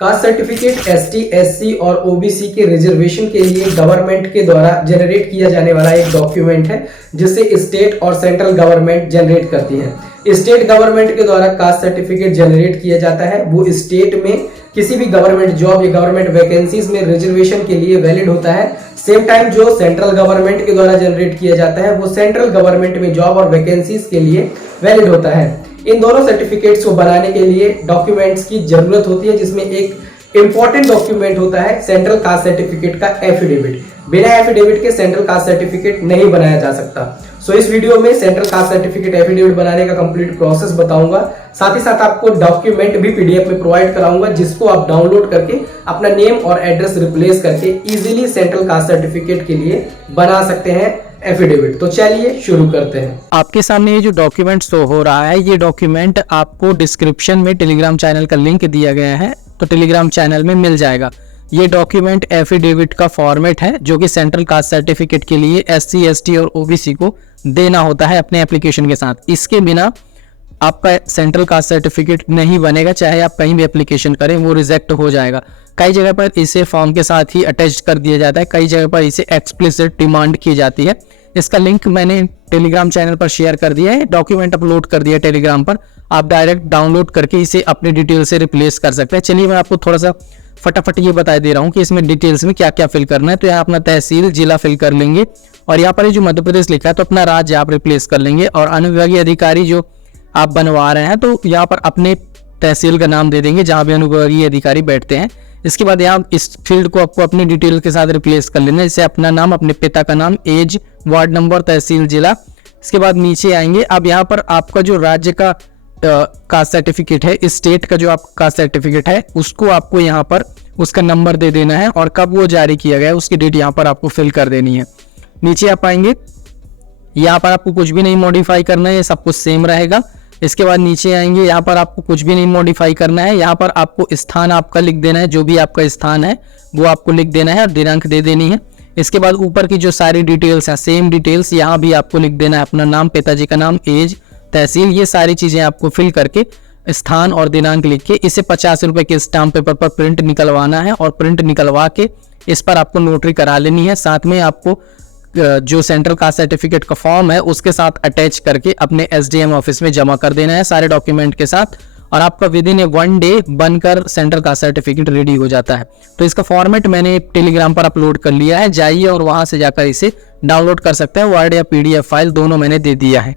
Caste certificate ST, SC और OBC के reservation के लिए गवर्नमेंट के द्वारा जनरेट किया जाने वाला एक डॉक्यूमेंट है जिसे स्टेट और सेंट्रल गवर्नमेंट जनरेट करती है। स्टेट गवर्नमेंट के द्वारा कास्ट सर्टिफिकेट जनरेट किया जाता है, वो स्टेट में किसी भी गवर्नमेंट जॉब या गवर्नमेंट वैकेंसीज में रिजर्वेशन के लिए वैलिड होता है। सेम टाइम जो सेंट्रल गवर्नमेंट के द्वारा जनरेट किया जाता है वो सेंट्रल गवर्नमेंट में जॉब और वैकेंसीज के लिए वैलिड होता है। इन दोनों सर्टिफिकेट्स को बनाने के लिए डॉक्यूमेंट्स की जरूरत होती है, जिसमें एक इंपॉर्टेंट डॉक्यूमेंट होता है सेंट्रल कास्ट सर्टिफिकेट का एफिडेविट। बिना एफिडेविट के सेंट्रल कास्ट सर्टिफिकेट नहीं बनाया जा सकता। सो इस वीडियो में सेंट्रल कास्ट सर्टिफिकेट एफिडेविट बनाने का कंप्लीट प्रोसेस बताऊंगा। साथ ही साथ आपको डॉक्यूमेंट भी पीडीएफ में प्रोवाइड कराऊंगा, जिसको आप डाउनलोड करके अपना नेम और एड्रेस रिप्लेस करके इजीली सेंट्रल कास्ट सर्टिफिकेट के लिए बना सकते हैं एफिडेविट। तो चलिए शुरू करते हैं। आपके सामने ये जो डॉक्यूमेंट शो हो रहा है, ये डॉक्यूमेंट आपको डिस्क्रिप्शन में टेलीग्राम चैनल का लिंक दिया गया है, तो टेलीग्राम चैनल में मिल जाएगा। ये डॉक्यूमेंट एफिडेविट का फॉर्मेट है जो कि सेंट्रल कास्ट सर्टिफिकेट के लिए एससी, एसटी और ओबीसी को देना होता है अपने एप्लीकेशन के साथ। इसके बिना आपका सेंट्रल कास्ट सर्टिफिकेट नहीं बनेगा, चाहे आप कहीं भी एप्लीकेशन करें वो रिजेक्ट हो जाएगा। कई जगह पर इसे फॉर्म के साथ ही अटैच कर दिया जाता है, कई जगह पर इसे एक्सप्लिसिट डिमांड की जाती है। इसका लिंक मैंने टेलीग्राम चैनल पर शेयर कर दिया है, डॉक्यूमेंट अपलोड कर दिया टेलीग्राम पर। आप डायरेक्ट डाउनलोड करके इसे अपने डिटेल से रिप्लेस कर सकते हैं। चलिए मैं आपको थोड़ा सा फटाफट ये बता दे रहा हूँ कि इसमें डिटेल्स में क्या क्या फिल करना है। तो यहाँ अपना तहसील, जिला फिल कर लेंगे और यहाँ पर जो मध्य प्रदेश लिखा है तो अपना राज्य आप रिप्लेस कर लेंगे। और अनुविभागीय अधिकारी जो आप बनवा रहे हैं तो यहाँ पर अपने तहसील का नाम दे देंगे जहाँ भी अनुविभागीय अधिकारी बैठते हैं। इसके बाद यहाँ इस फील्ड को आपको अपने डिटेल के साथ रिप्लेस कर लेना है, जैसे अपना नाम, अपने पिता का नाम, एज, वार्ड नंबर, तहसील, जिला। इसके बाद नीचे आएंगे। अब यहाँ पर आपका जो राज्य का कास्ट सर्टिफिकेट है, स्टेट का जो आपका कास्ट सर्टिफिकेट है, उसको आपको यहाँ पर उसका नंबर दे देना है और कब वो जारी किया गया है उसकी डेट यहाँ पर आपको फिल कर देनी है। नीचे आप आएंगे, यहाँ पर आपको कुछ भी नहीं मॉडिफाई करना है, ये सब कुछ सेम रहेगा। इसके बाद नीचे आएंगे, यहाँ पर आपको कुछ भी नहीं मॉडिफाई करना है। यहाँ पर आपको स्थान आपका लिख देना है, जो भी आपका स्थान है वो आपको लिख देना है और दिनांक दे देनी है। इसके बाद ऊपर की जो सारी डिटेल्स हैं, सेम डिटेल्स यहाँ भी आपको लिख देना है, अपना नाम, पिताजी का नाम, एज, तहसील, ये सारी चीजें आपको फिल करके स्थान और दिनांक लिख के इसे 50 रुपए के स्टाम्प पेपर पर प्रिंट निकलवाना है और प्रिंट निकलवा के इस पर आपको नोटरी करा लेनी है। साथ में आपको जो सेंट्रल कास्ट सर्टिफिकेट का फॉर्म है उसके साथ अटैच करके अपने एसडीएम ऑफिस में जमा कर देना है सारे डॉक्यूमेंट के साथ, और आपका विद इन 1 डे बनकर सेंट्रल कास्ट सर्टिफिकेट रेडी हो जाता है। तो इसका फॉर्मेट मैंने टेलीग्राम पर अपलोड कर लिया है, जाइए और वहां से जाकर इसे डाउनलोड कर सकते हैं। वर्ड या पीडीएफ फाइल दोनों मैंने दे दिया है।